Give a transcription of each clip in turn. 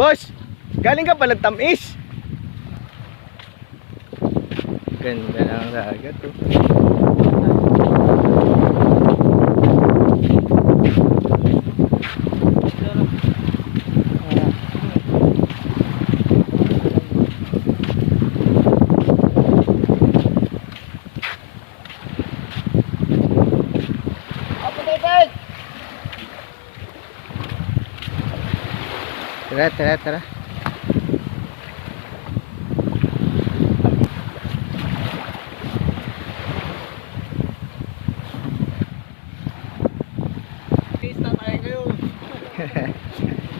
Boss, galing ka pa ng Tamis. Ganda ng dagat oh. Tara. Isda tayo ngayon.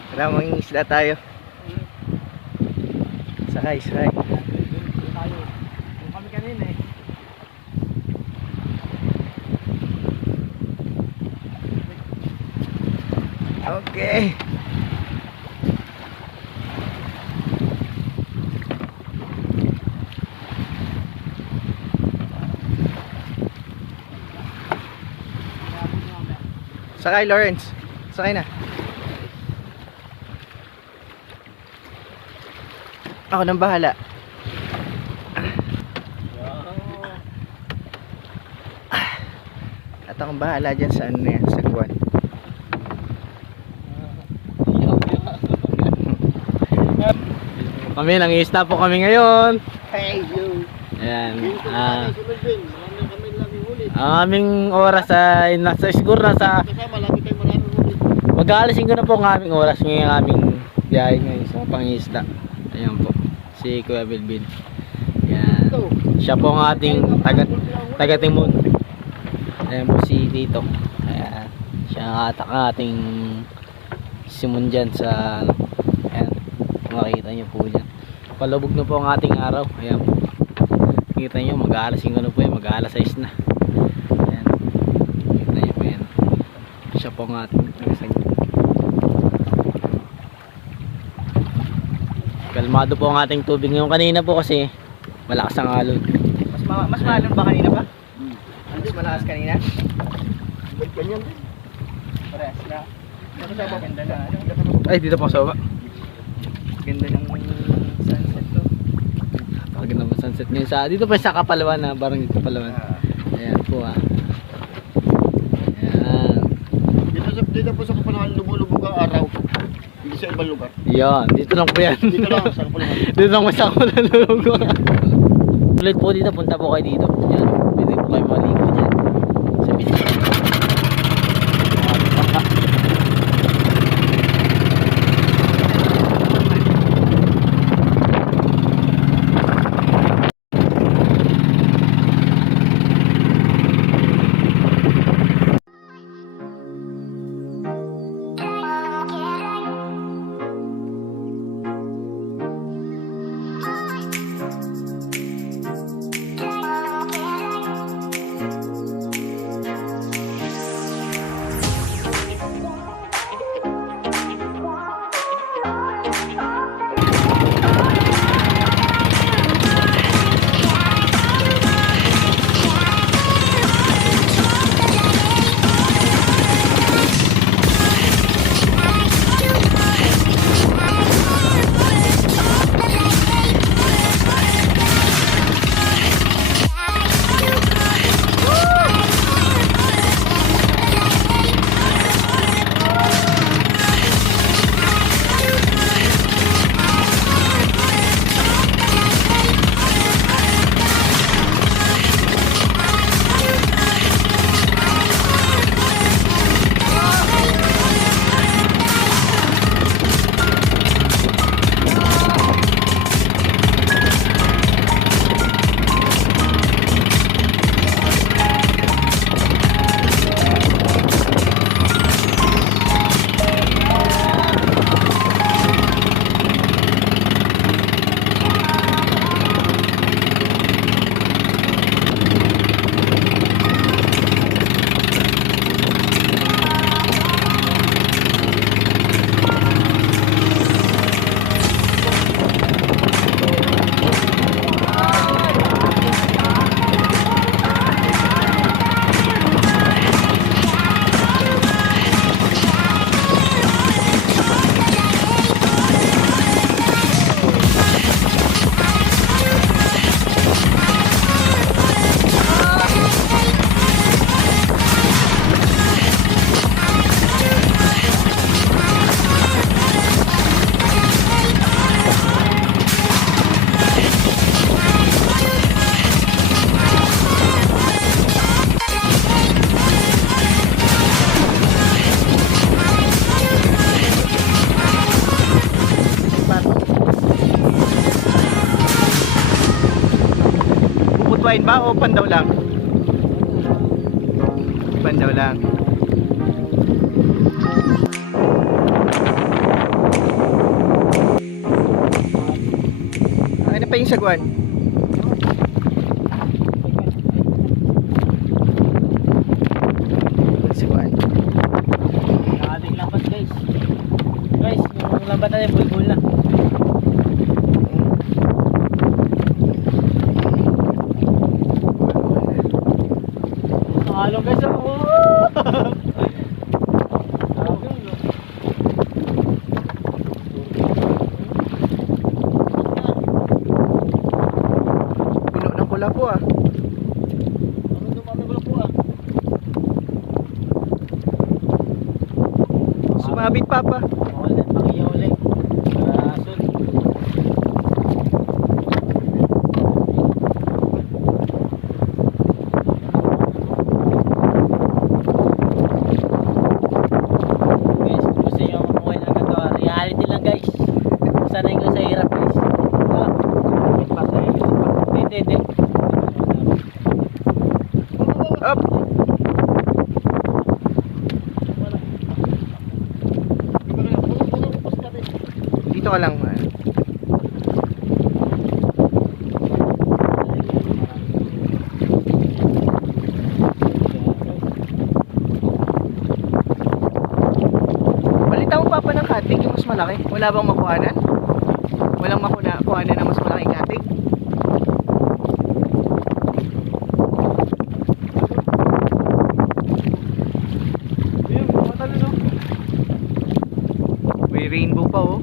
Tara, mangingisda tayo. Sakay. Tayo. Yung kami kanina eh. Okay. Sakay, Lawrence. Sakay na. Ako nang bahala. At akong bahala dyan sa ano na yan, sa guwan. Kami, nang-i-stop po kami ngayon. Hey, you. Ayan. Ang aming oras ay siguro nasa mag-aalisin ko na po ang aming oras ngayon, ang aming biyahe ngayon sa pangisda. Ayan po, si Kuya Bilbil. Ayan. Siya po ang ating taga-Timon. Ayan po si Tito. Ayan. Siya ang ating simon dyan sa ayan. Makikita nyo po dyan. Palubog na po ang ating araw. Ayan po. Kita nyo, mag-aalas 5 na po yan, mag-aalas 6 na. Ayan. Kita nyo po yan. Siya po ang ating kalmado po ang ating tubig ngayon. Kanina po kasi malakas ang alon. Mas maalon ba kanina pa? Mas malakas kanina? Ganyan din. Parehas na. Ganda na. Ay, dito po sa baba. Ganda ng sunset to. Napakaganda ng sunset ngayon sa dito pa sa Kapalawan na barangay Kapalawan. Ayan po ah. Ayan. Dito po sa Kapalawan lumulubog ang araw. Hindi sa ibang lugar. Yan, dito lang po yan. Dito lang sa Kapalawan. Dito lang sa Kapalawan. Ulit po dito, punta po kayo dito. Yan, pwede po kayo maligo dyan. Sa beach. Bubuhayin ba o pandaw lang? Pandaw lang. Ano pa yung sagwan? Sagwan. Ang ating lambat guys. Guys, yung lambat natin bulbul na. Halo guys, Pino ng pula po ah. Sumabit pa. Ulit, pakiyo ulit. Rasul. Guys, kung gusto nyo mamuhay ng ganito, reality lang guys. Sanay ko sa hirap guys. Hindi. Up. Dito ka lang. Balita mo papa ng katig yung mas malaki. Wala bang makuhanan? Walang makuhanan na mas malaking katig? May rainbow pa oh.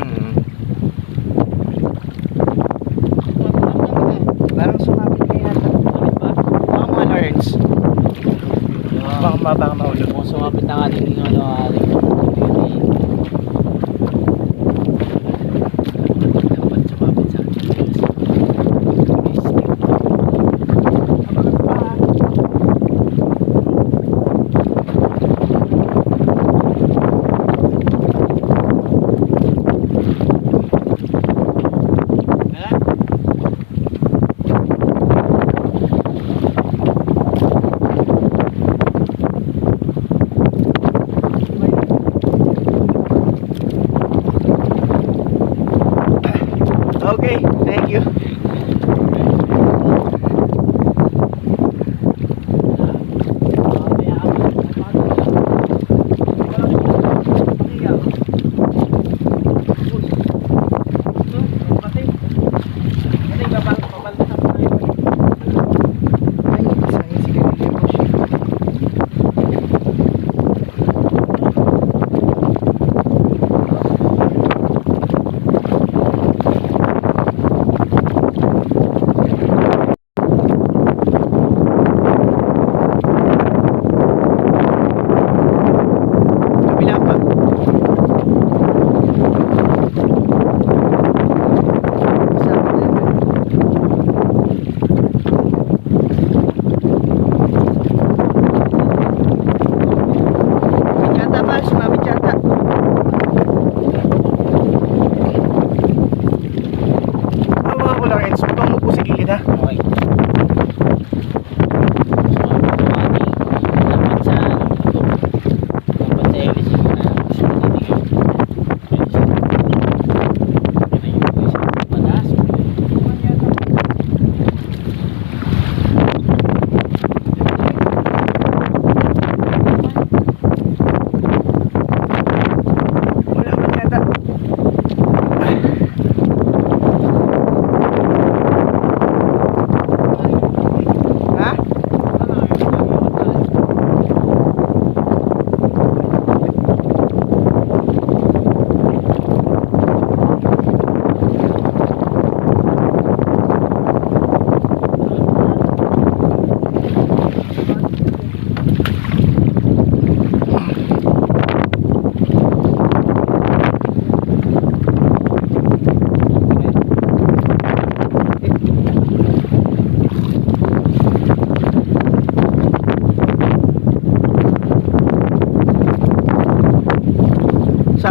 Mm. Parang sumabit na yata. Baka mga Lawrence. Baka mahulog. Kung sumapit ang ating ating dapat sumapit sa ating Okay, thank you. Ay, sayang si Gabriel Bosch.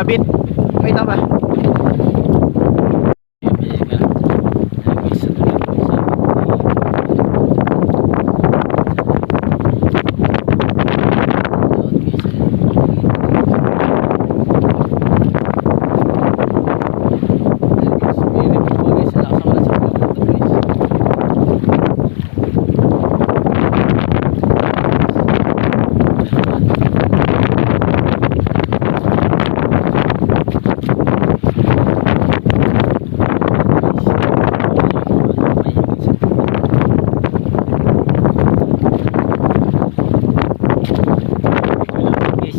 Sabit. Wait lang ba?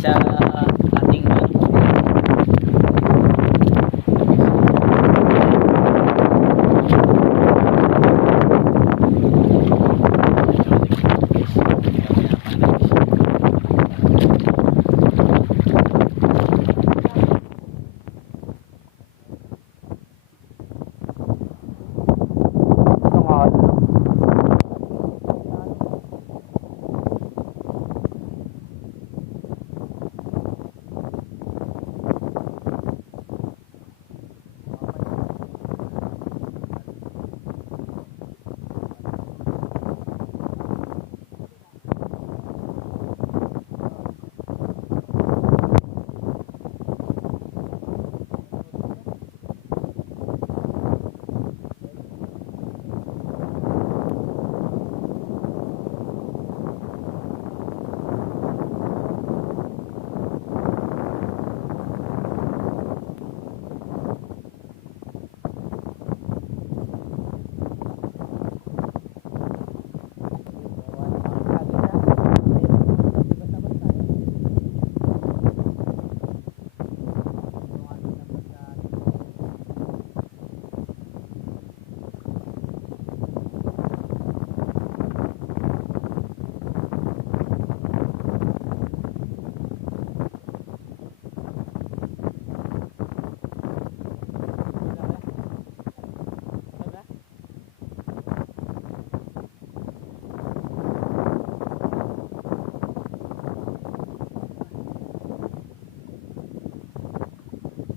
Sa ating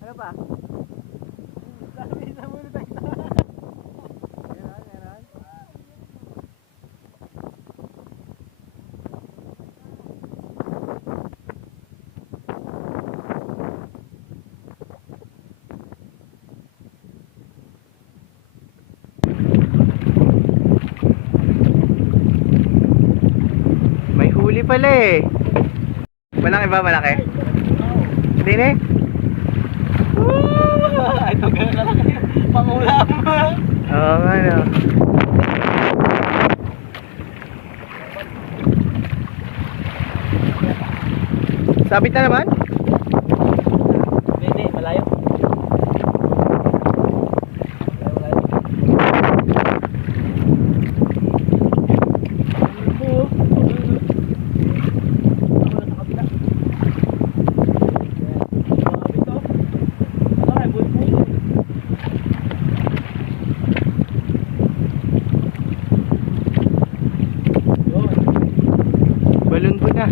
Ano pa? May huli pala eh. Malaki ba? Malaki? Hindi na eh. ito gano'n na lang pangulam. Oo nga no. Sabit na naman? Hindi, malayo. Balon po na.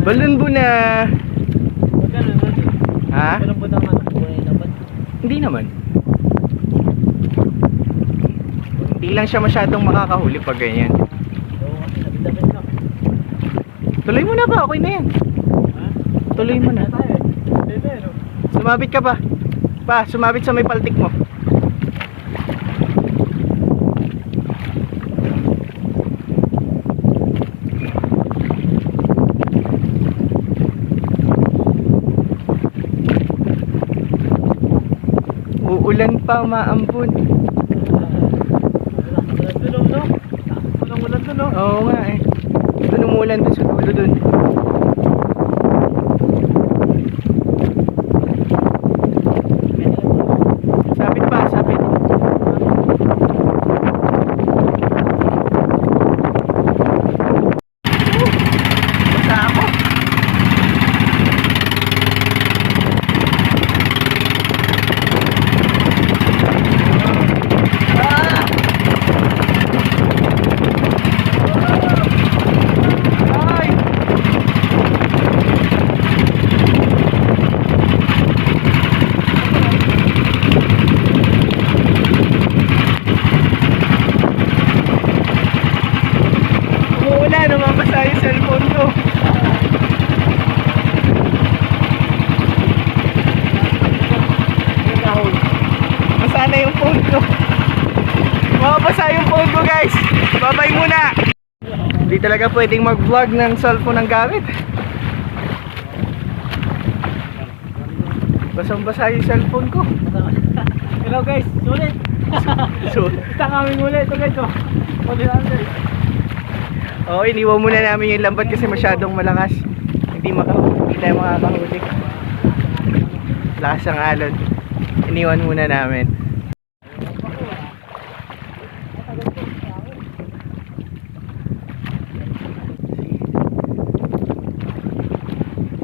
Balon po na. Ha? Walang po naman. Hindi naman. Hindi lang siya masyadong makakahuli pag ganyan. Tuloy mo na ba? Okay na yan. Tuloy mo na. Sumabit ka pa. Pa, sumabit sa may paltik mo. Uulan pa, maambun. Ulan to, no? Oo nga eh. Doon umulan doon sa dulo doon. Sabit pa, sabit. Basta ako. Ay! phone ko guys. Babay muna. Hindi talaga pwedeng mag-vlog ng cellphone ng gamit. Basang-basa yung cellphone ko. Hello guys, sulit. So, Kita kami ulit ito guys. oh, iniwan muna namin yung lambat kasi masyadong malakas. Hindi tayo makakahuli. Lakas ang alon. Iniwan muna namin.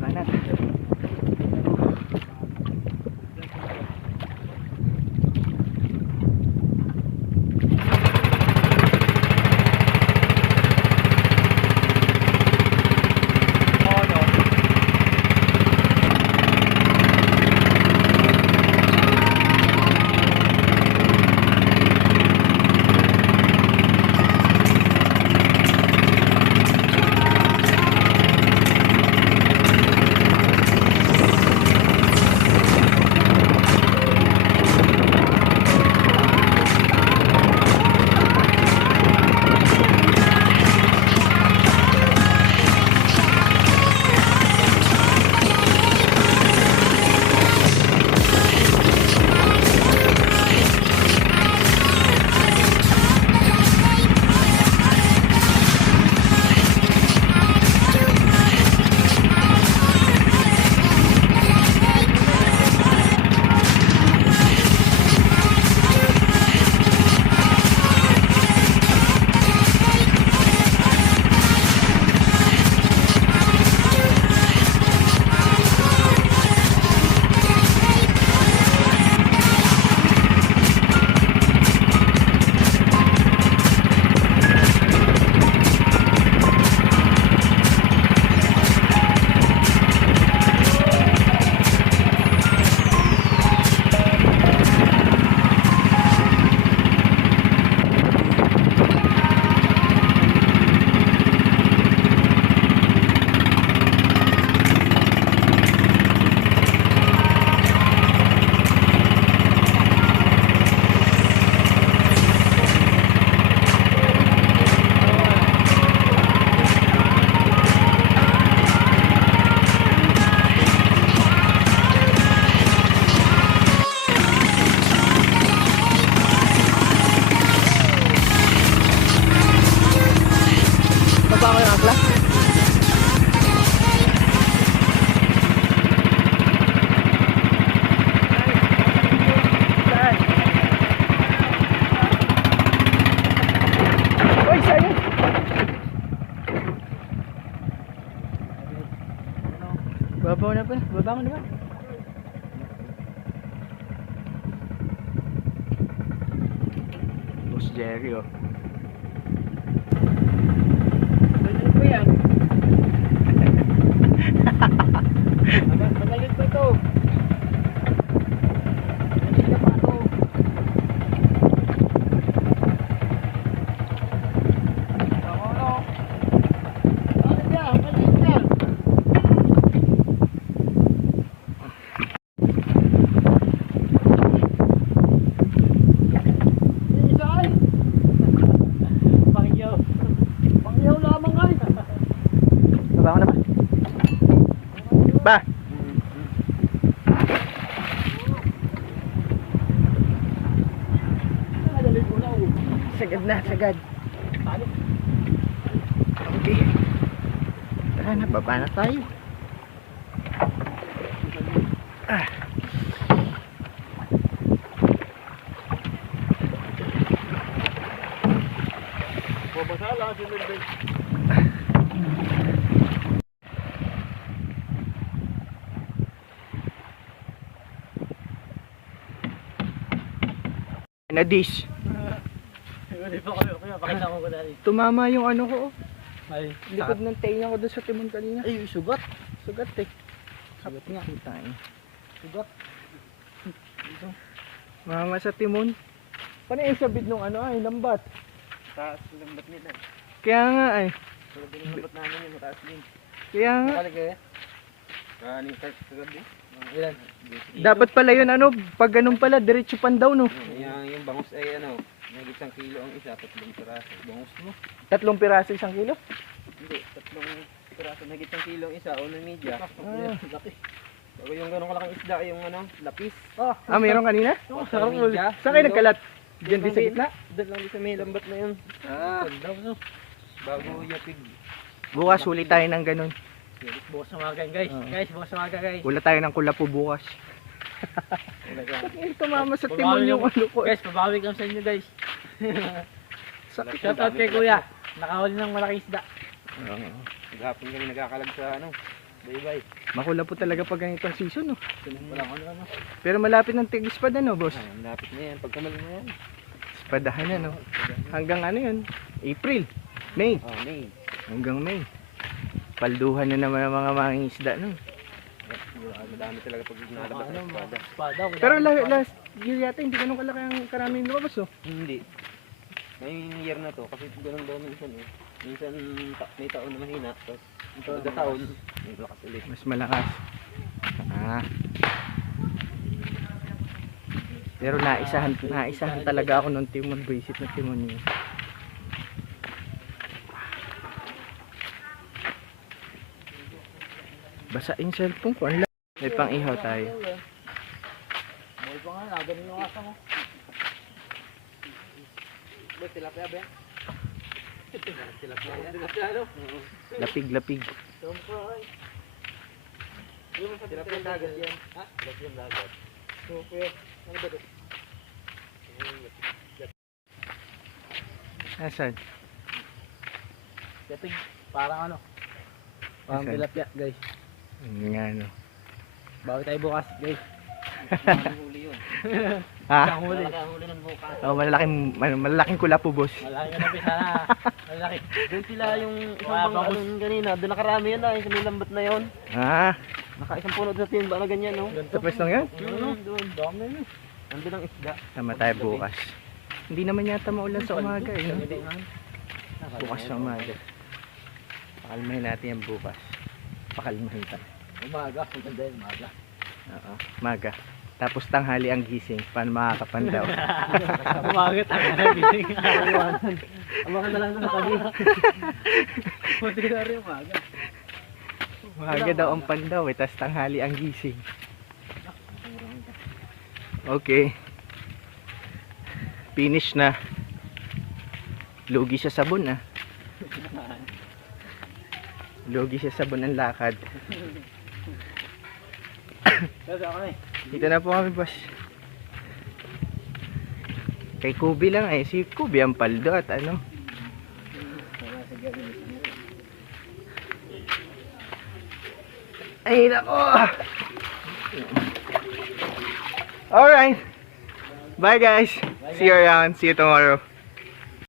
Banat. Baba ko yung akla. Uy, sayang. Babaw na pa. Baba mo na ba? Boss Jerry, oh. Magalit pa ito. Hindi pa ito. Pangyaw lamang ay. Baba ko na ba? Ba? Sagad na, sagad. Okay. Tara na, baba na tayo. Ah. Babasa lang si Melvin. Na dish. Hindi pa kayo, kaya pakita ko dali. Tumama yung ano ko. Oh. Ay, Likod ng tenga ko doon sa timon kanina. ay, sugat. Sugat eh. Sugat nga. Kita eh. Sugat. Mama sa timon. Paano yung sabid nung ano ay lambat? Taas lambat nila. Kaya nga ay. Lambat namin yung mataas din. Kaya nga. Balik eh. Kanin sa gabi. Ilan? Dapat pala yun ano, pag ganun pala, diretso pandaw no. Yung bangus ay ano, may 1 kilo ang isa, 3 piraso. Bangus mo? 3 piraso 1 kilo? Hindi, 3 piraso, may 1 kilo ang isa, unang media. Laki. Bago yung ganun kalaking isda, yung ano, lapis. Ah, mayroon kanina? Sarap mo. Saan kayo nagkalat? Diyan din sa gitna? Doon lang din sa may lambat na yun. Ah. Bago yapig. Bukas huli tayo ng ganun. Bukas na maga guys. Oo. Guys, bukas na maga guys. Hula tayo ng kulapo bukas. Sakit tumama sa timon yung ano ko. Guys, pabawi kami sa inyo guys. Sakit. Shoutout kay kuya. Nakahuli ng malaking isda. Oo. Maghapon kami nagkakalag sa ano. Bye-bye. Makulapo talaga pag ganitong season no. Walang ano. Pero malapit ng tig-espada no boss. Malapit na yan. Pagkamal na yan. Espadahan na no. Hanggang ano yun? April. May. Oh, May. Hanggang May. Palduhan na naman ang mga mangingisda no. Madami talaga pag nalabas ng espada. Pero last year yata hindi ganun kalaki ang karaming lumabas no. Hindi. Ngayong year na to, kasi ganun daw minsan eh. Minsan may taon na mahina, tapos kada taon, may lakas ulit. Mas malakas. Ah. Pero naisahan talaga ako nung Timon visit na Timon niya. Basa yung cellphone ko. Ang la- May pang ihaw tayo. May pa nga, naganin yung asa mo. Ba't tilapia ba? Tilapia ano? Lapig-lapig. Tilapia dagat yan. Ha? Tilapia dagat. Super. Ano ba ito? Asan? Tilapia. Parang ano? Parang Asan? tilapia guys. Nga no. Bawi tayo bukas guys. Huli yun. Ha? Isang huli. Huli ng bukas. Oh, malalaking kulapo boss. Malaki ka na sana. Malaki. Doon sila yung isang bangus kanina. Doon nakarami yan na. Yung lambat na yun. Ah, Naka-isang puno sa timba na ganyan no. sa pwestong yan? Doon. Dami na. Nandun ang isda. Sama tayo bukas. Hindi naman yata maulan sa umaga eh. No? Bukas sa umaga. Pakalmahin natin yan bukas. Pakalmahin tayo. Umaga. Maganda yun. Umaga. Oo, maga. Tapos tanghali ang gising. Paano makakapandaw? Umaga tayo na gising. Umaga na lang na kami. Punti na rin umaga. Maga daw ang pandaw eh. Tapos tanghali ang gising. Okay. Finish na. Lugi sa sabon ah. Lugi sa sabon ang lakad. Dito na po kami boss. Kay Kubi lang eh. Si Kubi ang paldo at ano. Ay nako. Alright. Bye guys. See you around. See you tomorrow.